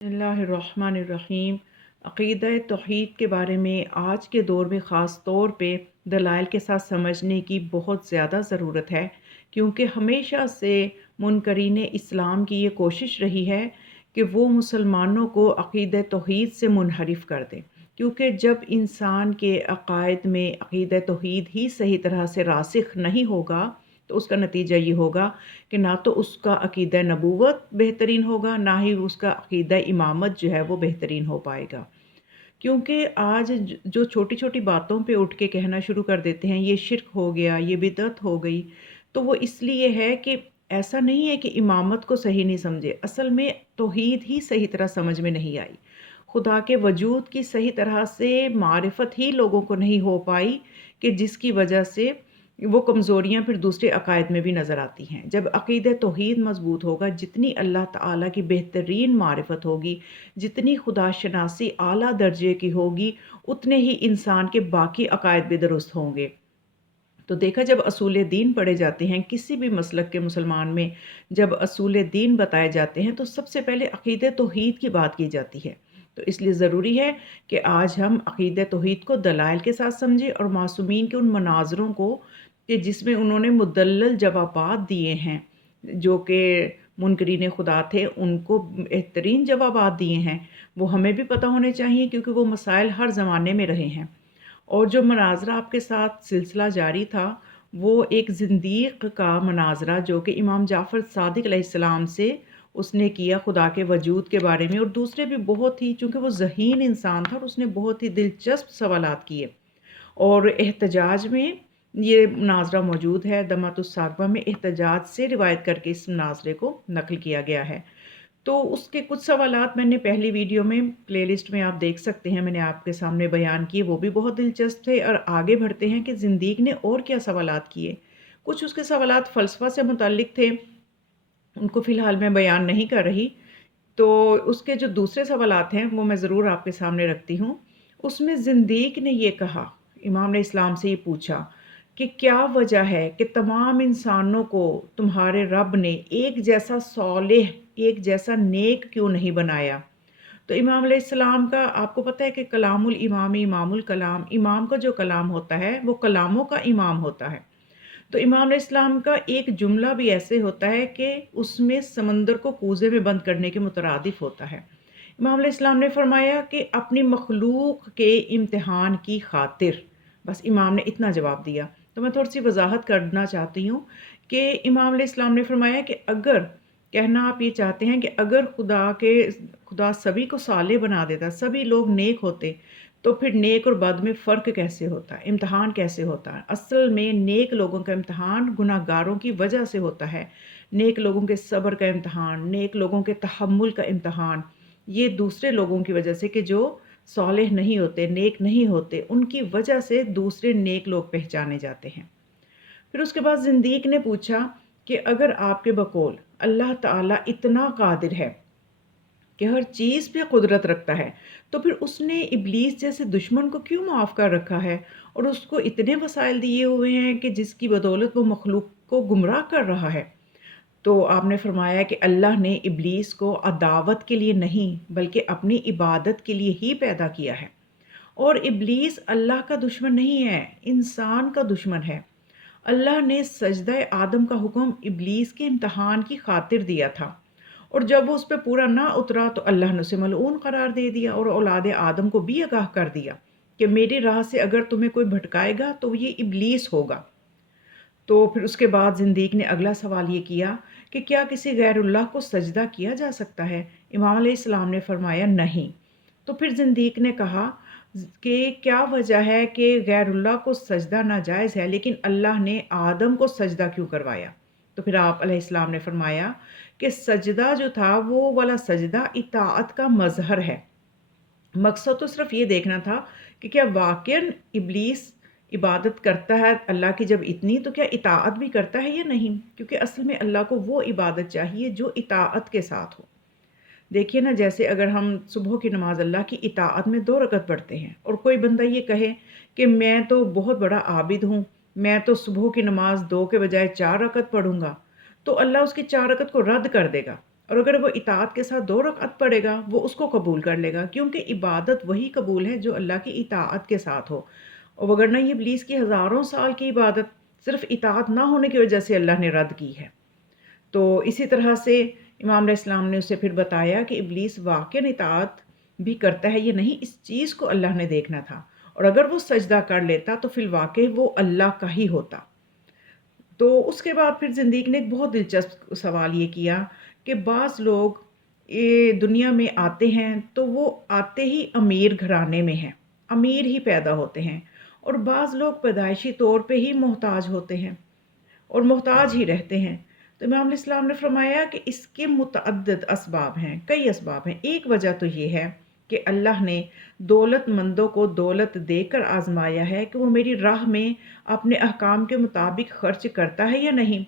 बिस्मिल्लाहिर्रहमानिर्रहीम। अक़ीदा तौहीद के बारे में आज के दौर में ख़ास तौर पे दलाइल के साथ समझने की बहुत ज़्यादा ज़रूरत है, क्योंकि हमेशा से मुनकरीन इस्लाम की ये कोशिश रही है कि वो मुसलमानों को अक़ीदा तौहीद से मुनहरिफ कर दें। क्योंकि जब इंसान के अक़ायद में अक़ीदा तौहीद ही सही तरह से रासिख़ नहीं होगा, तो उसका नतीजा ये होगा कि ना तो उसका अक़ीदा नबूवत बेहतरीन होगा, ना ही उसका अक़ीदा इमामत जो है वो बेहतरीन हो पाएगा। क्योंकि आज जो छोटी-छोटी बातों पे उठ के कहना शुरू कर देते हैं, ये शिर्क हो गया, ये बिदअत हो गई, तो वो इसलिए है कि ऐसा नहीं है कि इमामत को सही नहीं समझे, असल में तौहीद ही सही तरह समझ में नहीं आई। खुदा के वजूद की सही तरह से मारिफत ही लोगों को नहीं हो पाई, कि जिसकी वजह से वो कमज़ोरियाँ फिर दूसरे अकायद में भी नज़र आती हैं। जब अक़ीदा तौहीद मज़बूत होगा, जितनी अल्लाह ताला की बेहतरीन मारिफत होगी, जितनी खुदाशनासी आला दर्जे की होगी, उतने ही इंसान के बाकी अकायद भी दुरुस्त होंगे। तो देखा, जब असूल दीन पढ़े जाते हैं किसी भी मसलक के मुसलमान में, जब असूल दीन बताए जाते हैं तो सबसे पहले अक़ीदा तौहीद की बात की जाती है। तो इसलिए ज़रूरी है कि आज हम अक़ीदा तौहीद को दलाइल के साथ समझें और मासूमीन के उन मनाज़रों को, कि जिसमें उन्होंने मुदल्लल जवाबात दिए हैं, जो कि मुनकरीन खुदा थे उनको बेहतरीन जवाबात दिए हैं, वो हमें भी पता होने चाहिए, क्योंकि वो मसाइल हर ज़माने में रहे हैं। और जो मनाज़रा आपके साथ सिलसिला जारी था, वो एक ज़िंदीक़ का मनाज़रा जो कि इमाम जाफ़र सादिक़ अलैहिस्सलाम से उसने किया खुदा के वजूद के बारे में, और दूसरे भी बहुत ही, चूँकि वो ज़हीन इंसान था और उसने बहुत ही दिलचस्प सवालात किए। और एहतजाज में ये मुनाज़रा मौजूद है, दमातुस साक़बा में एहतजाज से रिवायत करके इस मुनाज़रे को नक़ल किया गया है। तो उसके कुछ सवालात मैंने पहली वीडियो में प्लेलिस्ट में आप देख सकते हैं, मैंने आपके सामने बयान किए, वो भी बहुत दिलचस्प थे। और आगे बढ़ते हैं कि ज़िंदीक़ ने और क्या सवालात किए। कुछ उसके सवालात फ़लसफ़ा से मुतल्लिक़ थे, उनको फ़िलहाल मैं बयान नहीं कर रही। तो उसके जो दूसरे सवालात हैं वो मैं ज़रूर आपके सामने रखती हूँ। उसमें ज़िंदीक़ ने ये कहा, इमाम ने इस्लाम से ये पूछा कि क्या वजह है कि तमाम इंसानों को तुम्हारे रब ने एक जैसा सालेह, एक जैसा नेक क्यों नहीं बनाया? तो इमाम अलैहिस्सलाम का आपको पता है कि कलामुल इमाम इमामुल कलाम, इमाम का जो कलाम होता है वो कलामों का इमाम होता है। तो इमाम अलैहिस्सलाम का एक जुमला भी ऐसे होता है कि उसमें समंदर को कूज़े में बंद करने के मुतरादिफ होता है। इमाम अलैहिस्सलाम ने फरमाया कि अपनी मखलूक के इम्तिहान की खातिर, बस इमाम ने इतना जवाब दिया। तो मैं थोड़ी-सी वज़ाहत करना चाहती हूँ कि इमाम अलैहिस्सलाम ने फरमाया कि अगर, कहना आप ये चाहते हैं कि अगर खुदा सभी को साले बना देता, सभी लोग नेक होते, तो फिर नेक और बद में फ़र्क कैसे होता है? इम्तिहान कैसे होता है? असल में नेक लोगों का इम्तिहान गुनाहगारों की वजह से होता है। नेक लोगों के सब्र का इम्तिहान, नेक लोगों के तहम्मुल का इम्तिहान, ये दूसरे लोगों की वजह से, कि जो सालेह नहीं होते, नेक नहीं होते, उनकी वजह से दूसरे नेक लोग पहचाने जाते हैं। फिर उसके बाद ज़िंदीक़ ने पूछा कि अगर आपके बकौल अल्लाह ताला इतना क़ादिर है कि हर चीज़ पे कुदरत रखता है, तो फिर उसने इब्लीस जैसे दुश्मन को क्यों माफ़ कर रखा है, और उसको इतने वसाइल दिए हुए हैं कि जिसकी बदौलत वो मखलूक को गुमराह कर रहा है। तो आपने फरमाया कि अल्लाह ने इब्लीस को अदावत के लिए नहीं, बल्कि अपनी इबादत के लिए ही पैदा किया है। और इब्लीस अल्लाह का दुश्मन नहीं है, इंसान का दुश्मन है। अल्लाह ने सजदा आदम का हुक्म इब्लीस के इम्तिहान की खातिर दिया था, और जब वो उस पे पूरा ना उतरा तो अल्लाह ने उसे मलऊन करार दे दिया, और औलाद आदम को भी आगाह कर दिया कि मेरी राह से अगर तुम्हें कोई भटकाएगा तो ये इब्लीस होगा। तो फिर उसके बाद ज़िंदीक़ ने अगला सवाल ये किया कि क्या किसी गैरुल्लाह को सजदा किया जा सकता है? इमाम अलैहिस्सलाम ने फरमाया नहीं। तो फिर ज़िंदीक़ ने कहा कि क्या वजह है कि गैरुल्लाह को सजदा नाजायज़ है, लेकिन अल्लाह ने आदम को सजदा क्यों करवाया? तो फिर आप अलैहिस्सलाम ने फरमाया कि सजदा जो था वो वाला सजदा इताअत का मज़हर है। मकसद तो सिर्फ़ ये देखना था कि क्या वाक़ईन इब्लीस इबादत करता है अल्लाह की जब इतनी, तो क्या इताअत भी करता है या नहीं? क्योंकि असल में अल्लाह को वो इबादत चाहिए जो इताअत के साथ हो। देखिए ना, जैसे अगर हम सुबह की नमाज़ अल्लाह की इताअत में 2 रकत पढ़ते हैं, और कोई बंदा ये कहे कि मैं तो बहुत बड़ा आबिद हूँ, मैं तो सुबह की नमाज़ 2 के बजाय 4 रकत पढ़ूँगा, तो अल्लाह उसकी 4 रकत को रद्द कर देगा। اور اگر وہ اطاعت کے ساتھ 2 رکعت پڑھے گا وہ اس کو قبول کر لے گا، کیونکہ عبادت وہی قبول ہے جو اللہ کی اطاعت کے ساتھ ہو، اور وگرنہ یہ ابلیس کی ہزاروں سال کی عبادت صرف اطاعت نہ ہونے کی وجہ سے اللہ نے رد کی ہے۔ تو اسی طرح سے امام علیہ السلام نے اسے پھر بتایا کہ ابلیس واقعاً اطاعت بھی کرتا ہے یا نہیں، اس چیز کو اللہ نے دیکھنا تھا، اور اگر وہ سجدہ کر لیتا تو فی الواقع وہ اللہ کا ہی ہوتا۔ تو اس کے بعد پھر زندیق نے ایک بہت دلچسپ سوال یہ کیا کہ بعض لوگ یہ دنیا میں آتے ہیں تو وہ آتے ہی امیر گھرانے میں ہیں، امیر ہی پیدا ہوتے ہیں، اور بعض لوگ پیدائشی طور پہ ہی محتاج ہوتے ہیں اور محتاج ہی رہتے ہیں۔ تو امام علیہ السلام نے فرمایا کہ اس کے متعدد اسباب ہیں، کئی اسباب ہیں۔ ایک وجہ تو یہ ہے کہ اللہ نے دولت مندوں کو دولت دے کر آزمایا ہے کہ وہ میری راہ میں اپنے احکام کے مطابق خرچ کرتا ہے یا نہیں،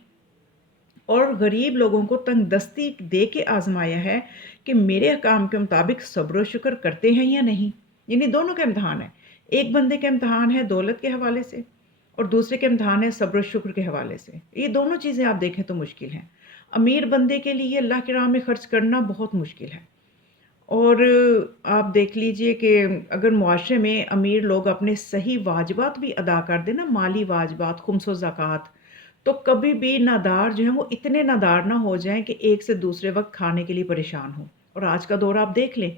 اور غریب لوگوں کو تنگ دستی دے کے آزمایا ہے کہ میرے احکام کے مطابق صبر و شکر کرتے ہیں یا نہیں۔ یعنی دونوں کا امتحان ہے، ایک بندے کا امتحان ہے دولت کے حوالے سے، اور دوسرے کا امتحان ہے صبر و شکر کے حوالے سے۔ یہ دونوں چیزیں آپ دیکھیں تو مشکل ہیں، امیر بندے کے لیے اللہ کی راہ میں خرچ کرنا بہت مشکل ہے، اور آپ دیکھ لیجئے کہ اگر معاشرے میں امیر لوگ اپنے صحیح واجبات بھی ادا کر دیں نا، مالی واجبات، خمس و زکوٰۃ، تو کبھی بھی نادار جو ہیں وہ اتنے نادار نہ ہو جائیں کہ ایک سے دوسرے وقت کھانے کے لیے پریشان ہوں۔ اور آج کا دور آپ دیکھ لیں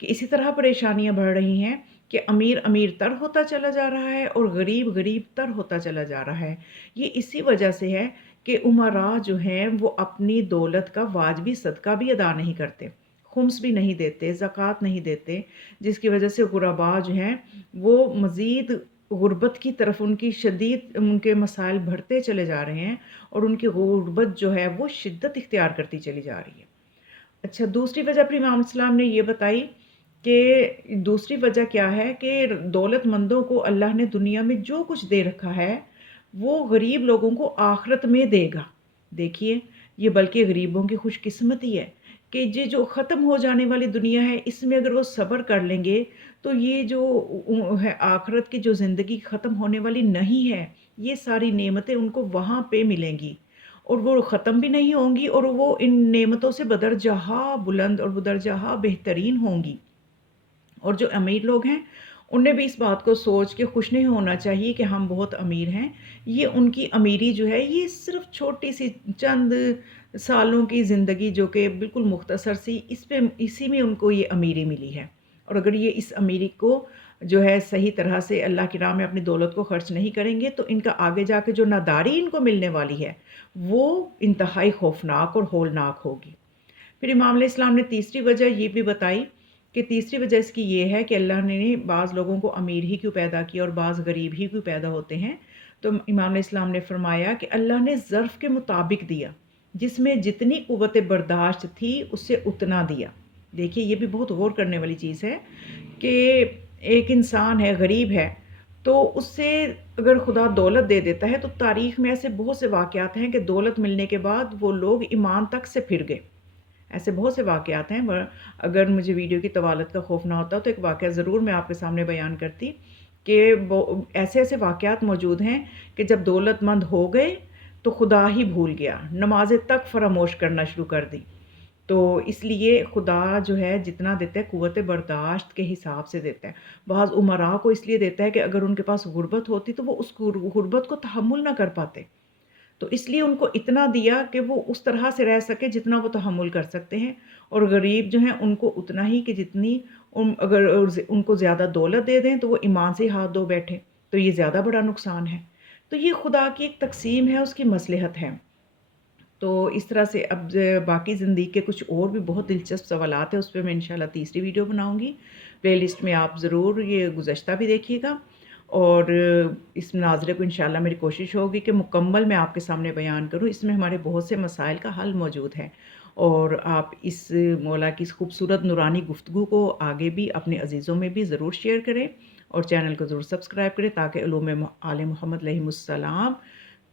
کہ اسی طرح پریشانیاں بڑھ رہی ہیں کہ امیر امیر تر ہوتا چلا جا رہا ہے اور غریب غریب تر ہوتا چلا جا رہا ہے۔ یہ اسی وجہ سے ہے کہ امراء جو ہیں وہ اپنی دولت کا واجبی صدقہ بھی ادا نہیں کرتے، خمس بھی نہیں دیتے، زکوٰۃ نہیں دیتے، جس کی وجہ سے غرباء جو ہیں وہ مزید غربت کی طرف ان کی شدید ان کے مسائل بڑھتے چلے جا رہے ہیں، اور ان کی غربت جو ہے وہ شدت اختیار کرتی چلی جا رہی ہے۔ اچھا، دوسری وجہ پھر امام السلام نے یہ بتائی کہ دوسری وجہ کیا ہے کہ دولت مندوں کو اللہ نے دنیا میں جو کچھ دے رکھا ہے وہ غریب لوگوں کو آخرت میں دے گا۔ دیکھیے، یہ بلکہ غریبوں کی خوش قسمتی ہے کہ یہ جو ختم ہو جانے والی دنیا ہے اس میں اگر وہ صبر کر لیں گے تو یہ جو ہے آخرت کی جو زندگی ختم ہونے والی نہیں ہے، یہ ساری نعمتیں ان کو وہاں پہ ملیں گی، اور وہ ختم بھی نہیں ہوں گی، اور وہ ان نعمتوں سے بدرجہ بلند اور بدرجہ بہترین ہوں گی۔ اور جو امیر لوگ ہیں انہیں بھی اس بات کو سوچ کے خوش نہیں ہونا چاہیے کہ ہم بہت امیر ہیں، یہ ان کی امیری جو ہے یہ صرف چھوٹی سی چند سالوں کی زندگی جو کہ بالکل مختصر سی، اسی میں ان کو یہ امیری ملی ہے، اور اگر یہ اس امیری کو جو ہے صحیح طرح سے اللہ کی راہ میں اپنی دولت کو خرچ نہیں کریں گے تو ان کا آگے جا کے جو ناداری ان کو ملنے والی ہے وہ انتہائی خوفناک اور ہولناک ہوگی۔ پھر امام علیہ السلام نے تیسری وجہ یہ بھی بتائی کہ تیسری وجہ اس کی یہ ہے کہ اللہ نے بعض لوگوں کو امیر ہی کیوں پیدا کیا اور بعض غریب ہی کیوں پیدا ہوتے ہیں۔ تو امام علیہ السلام نے فرمایا کہ اللہ نے ظرف کے مطابق دیا، جس میں جتنی قوت برداشت تھی اس سے اتنا دیا۔ دیکھیے، یہ بھی بہت غور کرنے والی چیز ہے کہ ایک انسان ہے، غریب ہے، تو اس سے اگر خدا دولت دے دیتا ہے تو تاریخ میں ایسے بہت سے واقعات ہیں کہ دولت ملنے کے بعد وہ لوگ ایمان تک سے پھر گئے، ایسے بہت سے واقعات ہیں۔ اگر مجھے ویڈیو کی طوالت کا خوف نہ ہوتا تو ایک واقعہ ضرور میں آپ کے سامنے بیان کرتی کہ وہ ایسے ایسے واقعات موجود ہیں کہ جب دولت مند ہو گئے تو خدا ہی بھول گیا، نمازیں تک فراموش کرنا شروع کر دی۔ تو اس لیے خدا جو ہے جتنا دیتا ہے قوت برداشت کے حساب سے دیتا ہے۔ بعض امراء کو اس لیے دیتا ہے کہ اگر ان کے پاس غربت ہوتی تو وہ اس غربت کو تحمل نہ کر پاتے، تو اس لیے ان کو اتنا دیا کہ وہ اس طرح سے رہ سکے جتنا وہ تحمل کر سکتے ہیں، اور غریب جو ہیں ان کو اتنا ہی کہ جتنی اگر ان کو زیادہ دولت دے دیں تو وہ ایمان سے ہاتھ دھو بیٹھے، تو یہ زیادہ بڑا نقصان ہے۔ تو یہ خدا کی ایک تقسیم ہے، اس کی مصلحت ہے۔ تو اس طرح سے اب باقی زندگی کے کچھ اور بھی بہت دلچسپ سوالات ہیں، اس پہ میں انشاءاللہ تیسری ویڈیو بناؤں گی۔ پلے لسٹ میں آپ ضرور یہ گزشتہ بھی دیکھیے گا، اور اس مناظرے کو انشاءاللہ میری کوشش ہوگی کہ مکمل میں آپ کے سامنے بیان کروں، اس میں ہمارے بہت سے مسائل کا حل موجود ہے، اور آپ اس مولا کی اس خوبصورت نورانی گفتگو کو آگے بھی اپنے عزیزوں میں بھی ضرور شیئر کریں، اور چینل کو ضرور سبسکرائب کریں تاکہ علوم آل محمد علیہ السلام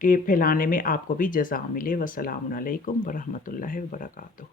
کے پھیلانے میں آپ کو بھی جزا ملے۔ والسلام علیکم ورحمۃ اللہ وبرکاتہ۔